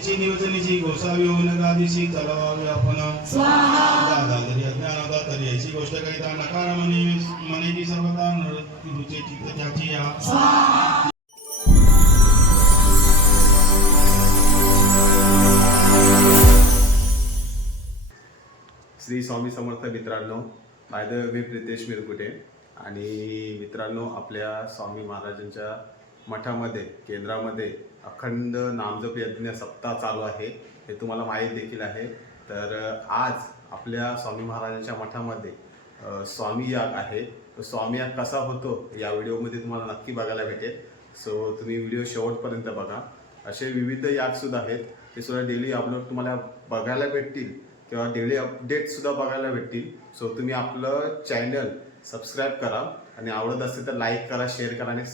तिची निवचनीची गोसावी होऊन गादीशी चलावावे आपण दादा जरी अज्ञान होता तरी याची गोष्ट करिता नकार मनेची सर्वदा रुचे चित्त त्याची या श्री स्वामी समर्थ मित्रांनो, by the way Pritesh Mirkute. आणि मित्रांनो, आपल्या स्वामी महाराजांच्या मठामध्ये केंद्रामध्ये अखंड नामजप यज्ञ सप्ताह चालू आहे, हे तुम्हाला माहीत देखील आहे. तर आज आपल्या स्वामी महाराजांच्या मठामध्ये स्वामी याग आहे. तो स्वामी याग कसा होतो या व्हिडिओमध्ये तुम्हाला नक्की बघायला भेटेल. सो तुम्ही व्हिडिओ शेवटपर्यंत बघा. असे विविध यागसुद्धा आहेत, ते सुद्धा डेली अपलोड तुम्हाला बघायला भेटतील किंवा डेली अपडेटसुद्धा बघायला भेटतील. सो तुम्ही आपलं चॅनल सबस्क्राईब करा आणि आवडत असेल तर लाईक करा, शेअर करा आणि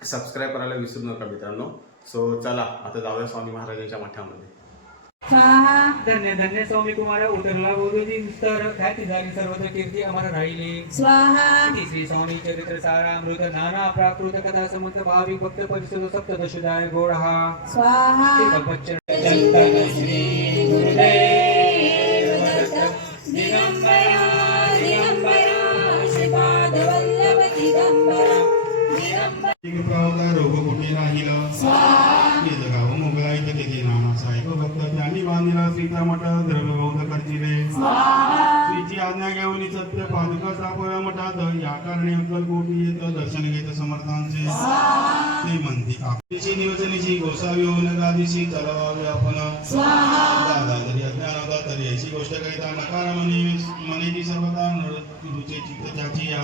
सबस्क्राईब करायला विसरू नका मित्रांनो. सो चला आता जाऊया स्वामी महाराजांच्या मठामध्ये. धन्य धन्य स्वामी कुमार उतरला गोदोजी विस्तार ख्याती झाली सर्वत्र कीर्ती अमर राहिली. स्वाहा. श्री स्वामी चरित्र सारामृत नाना प्राकृत कथा समर्थ भाविक भक्त परिषद सप्तदशदाय गोडहा. स्वाहा. चिंतन श्री गुरुदेव दिगंबरा दिगंबरा श्रीपाद वल्लभ दिगंबरा दिगंबरा रोग कुठे राहील जगाव मोगला इथे तेथे नाना साहेब भक्त ज्ञानी बांधिला श्रीचा मठ द्रव्य बौद्ध करचिले. श्रीची आज्ञा घेऊन सत्य पादुका स्थापना मठात या कारणे अक्कलकोटी येत दर्शन घेत समर्थांचे. ते म्हणते आपलीची निवचनीची गोसावी होऊन गादीशी चलावावे आपण दादा जरी अज्ञान होता तरी याची गोष्ट करिता नकार मनेची सर्वदा रुचे चित्त त्याची या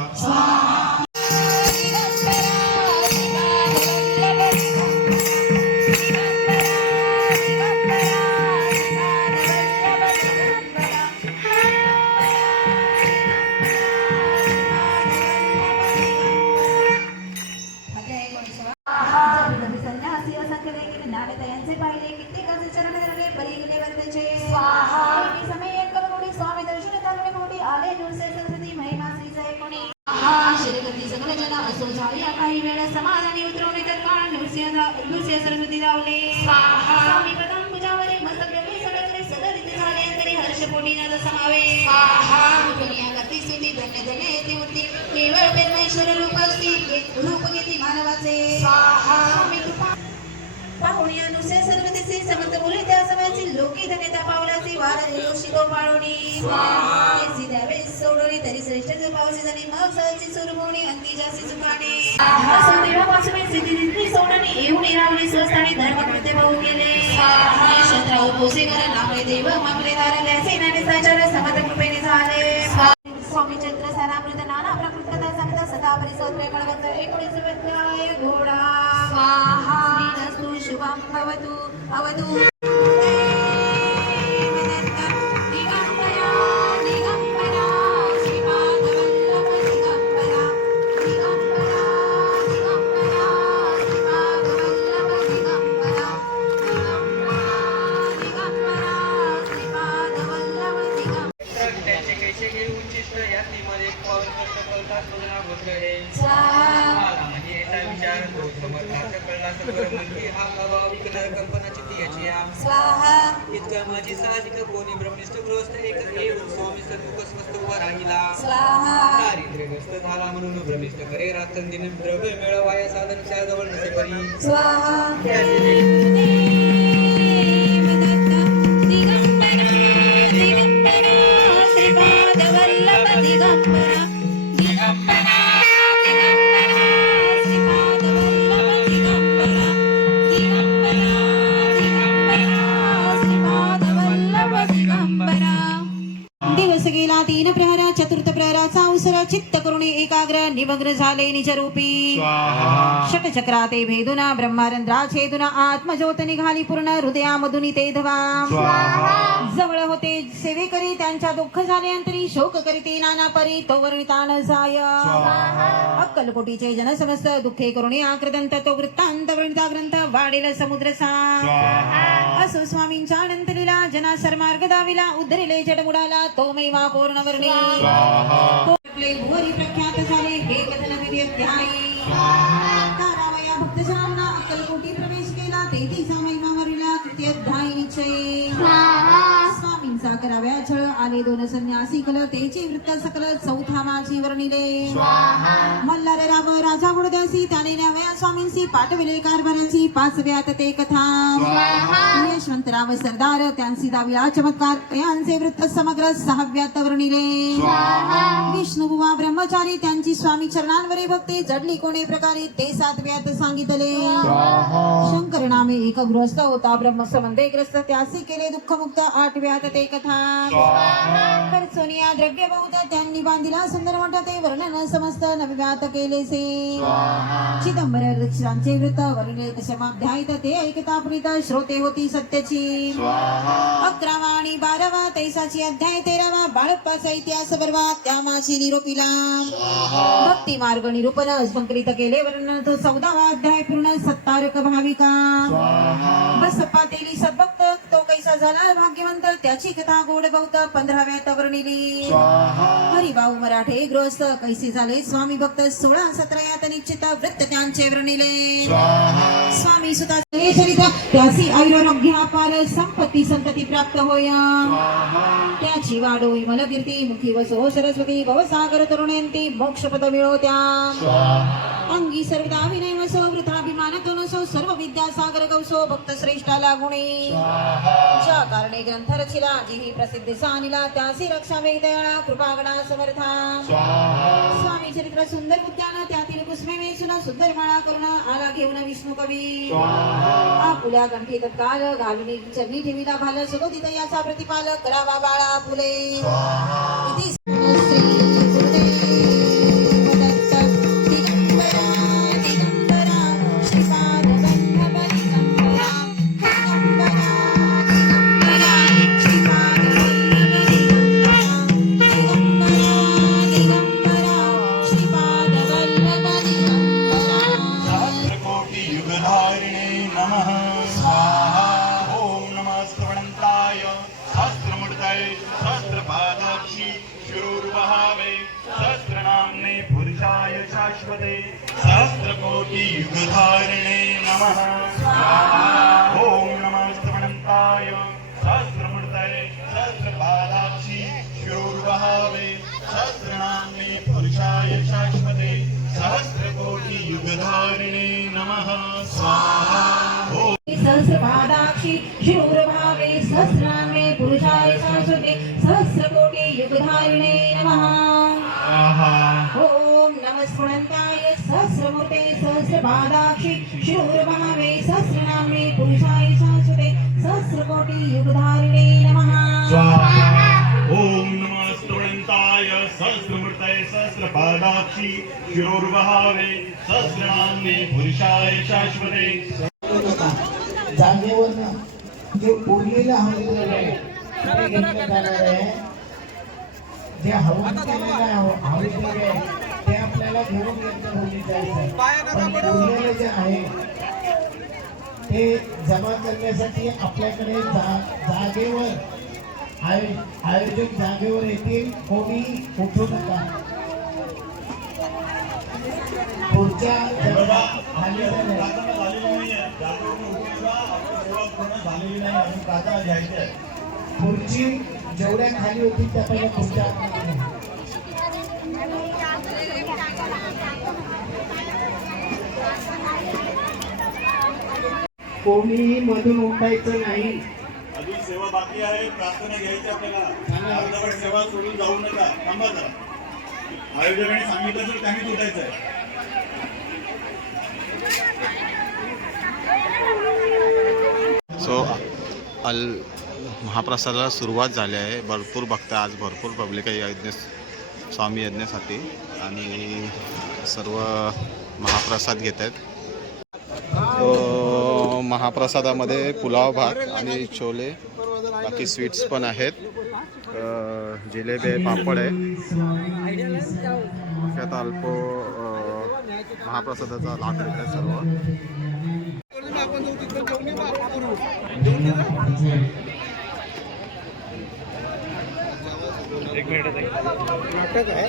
काही वेळा समाधानी उतरवणे तर काळ नृसिंह सरस्वती लावले. स्वामी प्रथम पूजावरी मस्तक ठेवले सगळीकडे सदर इथे झाले तरी हर्षपोटी न समावे. दुनिया करती स्तुती धन्य धन्य येते मूर्ती केवळ परमेश्वर रूप घेती मानवाचे. स्वामी कृपा पाहुणी अनुसय सरस्वतीचे समर्थ बोले त्या समयाची लोकी धन्यता पावलाची वार योशी तो पाळोणी. तेसी द्यावे सोडोणी तरी श्रेष्ठ जो पावसी झाली मग सहची सुरभोणी अंती जासी चुकाणे. देवापासून सिद्धी दिली सोडणी येऊन रावली स्वस्तानी धर्म कृत्य बहु केले. क्षत्राऊ पोसे कर नामे देव मागले दारल्या सेनाने साचार समर्थ कृपेने झाले. स्वामी चरित्र सारामृत नाना प्राकृत कथा सांगता सदा परिसर प्रेमळ भक्त 19 अध्याय घोडा. स्वाहा. श्रीरस्तु शुभं भवतु अवतु. इतकं माझी साहजिक कोणी ब्रह्मनिष्ठ गृहस्थ एकच येऊन स्वामी सन्मुख स्वस्त उभा राहिला. दारिद्र्यग्रस्त झाला म्हणून ब्रह्मनिष्ठ करे रात्र दिन द्रव्य मिळवाया साधन त्याजवळ नसे परी. दिगंबरा दिगंबरा श्रीपाद वल्लभ दिगंबरा दिगंबरा दिवस गेला 3 प्रहर चतुर्थ प्रहराचा अवसर चित्त करून एकाग्र निमग्न झाले निजरूपी. षटचक्राते भेदुना ब्रह्मारंध्रा छेदुना आत्मज्योत निघाली पूर्ण हृदयामधून ते धवा. जवळ होते सेवे करी त्यांच्या दुःख झाले अंतरी शोक करीते नाना परी तो वर्णितान जाय. अक्कलकोटीचे जन समस्त दुःखे करून आकृदंत तो वृत्तांत वर्णिता ग्रंथ वाढेल समुद्रसा. असो स्वामींच्या अनंत लीला जना सरमार्ग दाविला उद्धरिले जडमुडाला तो महिमा पूर्ण वर्णी. भुवरी प्रख्यात झाले हे कथन विद्याध्यायी. तारावया भक्तजनांना अक्कलकोटी प्रवेश केला तेथीचा महिमा वरिला तृतीय आले दोन संन्यासी कल तेचे वृत्त सकल चौथा माझी वर्णिले मल्हार राम राजा गुडद्यासी त्याने न्यावया स्वामींसी पाठविले कारभारांची पाचव्यात ते कथा यशवंतराव सरदार त्यांची दाविला चमत्कार यांचे वृत्त समग्र सहाव्यात वर्णिले विष्णुबुवा ब्रह्मचारी त्यांची स्वामी चरणांवरी भक्ती जडली कोणे प्रकारे ते सातव्यात सांगितले शंकर नामे एक गृहस्थ होता ब्रह्मसंबंधे ग्रस्त त्यासी केले दुःख मुक्त आठव्यात ते कथा खर्चोनिया द्रव्य बहुत त्यांनी बांधिला सुंदर मठ ते वर्णन समस्त नवव्यात केले से चिदंबर दक्षिणांचे वृत्त वर्णिले दशमाध्यायित ते ऐकता पुनीत श्रोते होती सत्याची 11वा आणि 12वा तैसाची अध्याय 13वा बाळप्पाचा इतिहास बरवा त्या माझी निरोपीला भक्ती मार्ग निरूपण संकलित केले वर्णन 14वा अध्याय पूर्ण सत्तारक भाविका बसप्पा तेली सद्भक्त तो कैसा झाला भाग्यवंत त्याची कथा गोड बहुत 15व्यात वर्णिली हरिभाऊ मराठे गृहस्थ कैसे झाले स्वामी भक्त 16-17 यात निश्चित वृत्त त्यांचे वर्णिले स्वामी सुता चरित त्यासी आयुरारोग्य अपार संपत्ती संतती प्राप्त होय त्याची वाढ होई मला कीर्ती मुखी वसो सरस्वती भवसागर तरुणयंती मोक्षपद मिळो त्या अंगी सर्वदा विनय वसो वृथाभिमानतो नसो सर्व विद्या सागर गवसो भक्त श्रेष्ठाला गुणे ज्या कारणे ग्रंथ रचिला जी ही प्रसिद्ध सानिला त्यासी रक्षा वेदयाळा कृपागणा समर्था स्वामी चरित्र सुंदर उद्यान त्यातील कुसमे वेचून सुंदर माळा करुण आला घेऊन विष्णू कवी आपुल्या कंठी तत्काल घालून चरणी ठेवीला भाल सदोदित याचा प्रतिपाल करावा बाळा फुले इति श्री गुरुदेव दत्त दिगंबरा श्रीपाद वल्लभ दिगंबरा श्रीपाद वल्लभ दिगंबरा श्रीपाद वल्लभ दिगंबरा सहस्रकोटि युगधारिणे नमः स्वाहा ओम नमः स्तवन्ताय सहस्रमूर्तये सहस्रपादाक्षि शिरोर्वहावे सहस्रनाम्ने पुरुषाय शाश्वते सहस्रकोटि युगधारिणे नमः स्वाहा ओम नमः स्तवन्ताय सहस्रमूर्तये सहस्रपादाक्षि शिरोर्वहावे सहस्रनाम्ने पुरुषाय शाश्वते सहस्रकोटि युगधारिणे नमः स्वाहा ओम सहस्रपादाक्षि शिरोर्भावे सहस्रनामे पुरुषाय शाश्वते सहस्रकोटि युगधारिणे नमः ओम नमः स्फुरन्ताय सहस्रमूर्ते सहस्रपादाक्षि शिरोर्भावे सहस्रनामे पुरुषाय शाश्वते सहस्रकोटि युगधारिणे नमः ओम नमः स्तवन्ताय सहस्रमूर्तये सहस्रपादाक्षि शिरोर्वहावे सहस्रनाम्ने पुरुषाय शाश्वते जागेवर जे उरलेलं हवं आहे ते घेतलं जाणार आहे जे हवन केलेलं आहे ते आपल्याला घेऊन जायचं पण उरलेलं जे आहे ते जमा करण्यासाठी आपल्याकडे जागेवर आयोजक जागेवर येतील कोणी उठू नका पुढच्या खाली खुर्ची जेवढ्या खाली होती त्या पहिल्या खुर्च्या कोणीही मधून उठायचं नाही. अजून सेवा बाकी आहे, प्रार्थना घ्यायची आपल्याला. अर्धवट सेवा सोडून जाऊ नका, थांबा जरा. आयोजकांनी सांगितलं तर काही उठायचं आहे. सो महाप्रसादाला सुरुवात झाली आहे. भरपूर भक्त आज भरपूर पब्लिक आहे यज्ञ स्वामी यज्ञासाठी आणि सर्व महाप्रसाद घेत आहेत. महाप्रसादामध्ये पुलाव भात आणि छोले बाकी स्वीट्स पण आहेत. जिलेबी आहे, पापड आहे. मुख्यतः अल्प महाप्रसादाचा लाभ घेत आहे सर्व. एक मिनिट नाटक आहे.